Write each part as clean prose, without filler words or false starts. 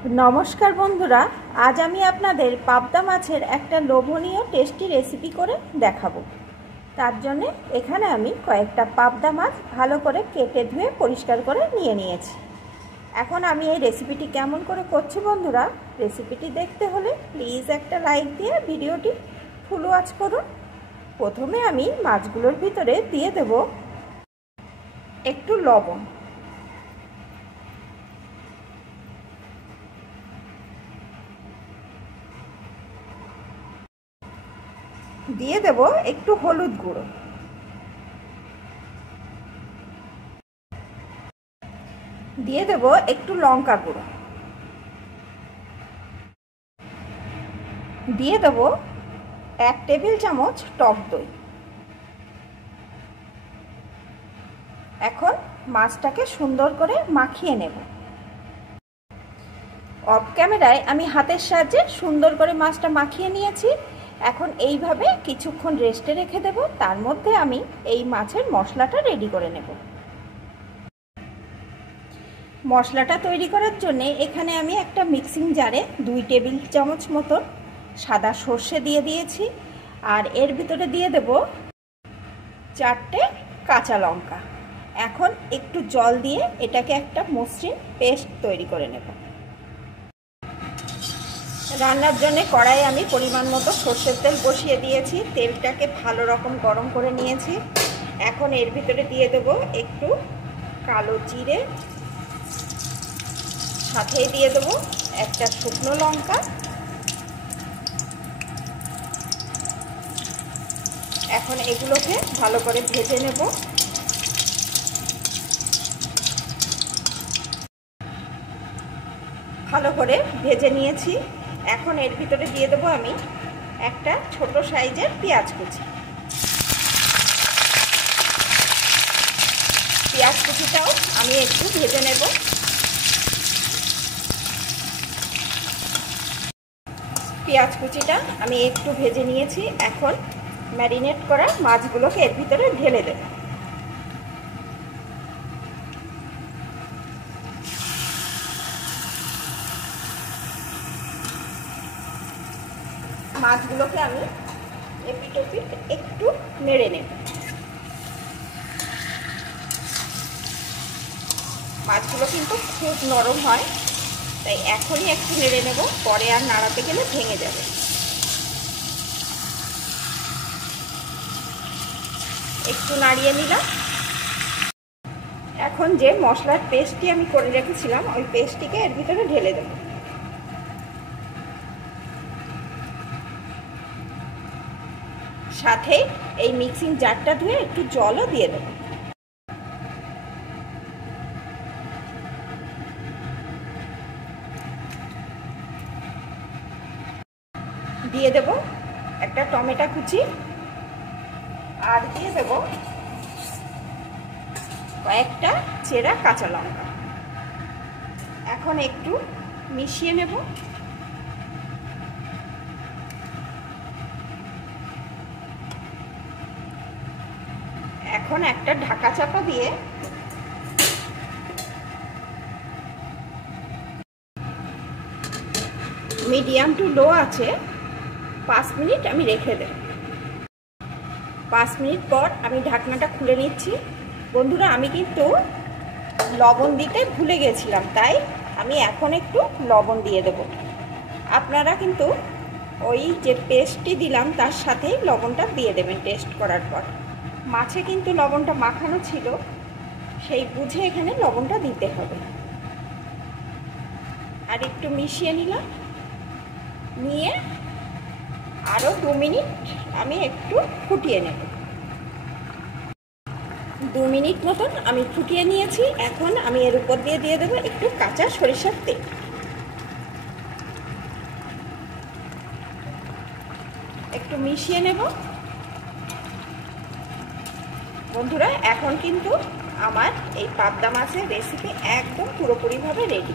नमस्कार बंधुरा आज आमी आपनादेर पाबदा माछेर एकटा लोभनीय टेस्टी रेसिपि करे देखाबो। तार जन्य एखाने आमी कयेकटा पाबदा माछ भालो करे केटे धुए परिष्कार करे निये नियेछि। एखन आमी एई रेसिपिटी केमन करे करछि बंधुरा, रेसिपिटी देखते होले प्लिज एकटा लाइक दिये भिडियोटी फुल वाच करुन। प्रथमे आमी माछगुलोर भितरे दिये देब एकटु लवण, दिए देव एकटू हलुद गुঁড়ো, दिए देव एकटू लंका गुঁড়ো, दिए देव 1 टेबिल चामच टक दई। এখন মাছটাকে সুন্দর করে মাখিয়ে নেব। অফ ক্যামেরায় আমি হাতের সাহায্যে সুন্দর করে মাছটা মাখিয়ে নিয়েছি। এখন এইভাবে কিছুক্ষণ রেস্টে রেখে দেব। তার মধ্যে আমি এই মাছের মশলাটা রেডি করে নেব। মশলাটা তৈরি করার জন্য এখানে আমি একটা মিক্সিং জারে 2 টেবিল চামচ মতো সাদা সর্ষে দিয়ে দিয়েছি, আর এর ভিতরে দিয়ে দেব 4টে কাঁচা লঙ্কা। এখন একটু জল দিয়ে এটাকে একটা মসৃণ পেস্ট তৈরি করে নেব। রান্নার জন্য কড়াই আমি পরিমাণ মতো সরষের তেল বসিয়ে দিয়েছি। তেলটাকে ভালো রকম গরম করে নিয়েছি। এখন এর ভিতরে দিয়ে দেব একটু কালো জিরে, সাথেই দিয়ে দেব একটা শুকনো লঙ্কা। এখন এগুলোকে ভালো করে ভেজে নেব। ভালো করে ভেজে নিয়েছি। এখন এর ভিতরে দিয়ে দেবো আমি একটা ছোট সাইজের পেঁয়াজ কুচি। পেঁয়াজ কুচিটাও আমি একটু ভেজে নেব। পেঁয়াজ কুচিটা আমি একটু ভেজে নিয়েছি। এখন ম্যারিনেট করা মাছগুলোকে এর ভিতরে ঢেলে দেব। মাছগুলোকে আমি এপিট ওপিট একটু নেড়ে নেব। মাছগুলো কিন্তু খুব নরম হয়, তাই এখনই একটু নেড়ে নেব, পরে আর নাড়াতে গেলে ভেঙে যাবে। একটু নাড়িয়ে নিলাম। এখন যে মশলার পেস্টটি আমি করে রেখেছিলাম ওই পেস্টটিকে এর ভিতরে ঢেলে দেব। সাথে এই মিক্সিং জারটা ধুয়ে একটু জলও দিয়ে দেব। দিয়ে দেব একটা টমেটো কুচি, আর দিয়ে দেব কয়েকটা চেরা কাঁচা লঙ্কা। এখন একটু মিশিয়ে নেব। এখন একটা ঢাকা চাপা দিয়ে মিডিয়াম টু লো আছে 5 মিনিট আমি রেখে দেব। 5 মিনিট পর আমি ঢাকনাটা খুলে নিচ্ছি। বন্ধুরা, আমি কিন্তু লবণ দিতে ভুলে গেছিলাম, তাই আমি এখন একটু লবণ দিয়ে দেব। আপনারা কিন্তু ওই যে পেস্টটি দিলাম তার সাথেই লবণটা দিয়ে দেবেন টেস্ট করার পর। মাছে কিন্তু লবণটা মাখানো ছিল, সেই বুঝে এখানে লবণটা দিতে হবে। আর একটু মিশিয়ে নিলাম। নিয়ে আরও 2 মিনিট আমি একটু ফুটিয়ে নেব। 2 মিনিট মতন আমি ফুটিয়ে নিয়েছি। এখন আমি এর উপর দিয়ে দেবো একটু কাঁচা সরিষার তেল। একটু মিশিয়ে নেব। বন্ধুরা, এখন কিন্তু আমার এই পাবদা মাছের রেসিপি একদম পুরোপুরিভাবে রেডি।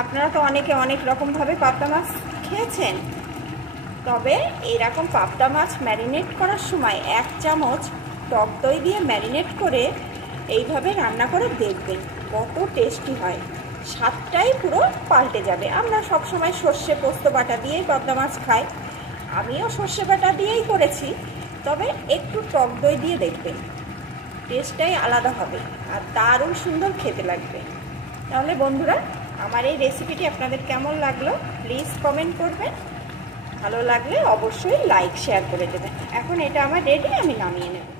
আপনারা তো অনেকে অনেক রকমভাবে পাবদা মাছ খেয়েছেন, তবে এরকম পাবদা মাছ ম্যারিনেট করার সময় 1 চামচ টক দই দিয়ে ম্যারিনেট করে এইভাবে রান্না করে দেখবেন কত টেস্টি হয়। স্বাদটাই পুরো পাল্টে যাবে। আমরা সবসময় সর্ষে পোস্ত বাটা দিয়েই পাবদা মাছ খাই, আমিও সর্ষে বাটা দিয়েই করেছি, তবে একটু টক দই দিয়ে দেখবেন, টেস্টটাই আলাদা হবে আর দারুণ সুন্দর খেতে লাগবে। তাহলে বন্ধুরা, আমার এই রেসিপিটি আপনাদের কেমন লাগলো প্লিজ কমেন্ট করবেন, ভালো লাগলে অবশ্যই লাইক শেয়ার করে দেবেন। এখন এটা আমার রেডি, আমি নামিয়ে নেব।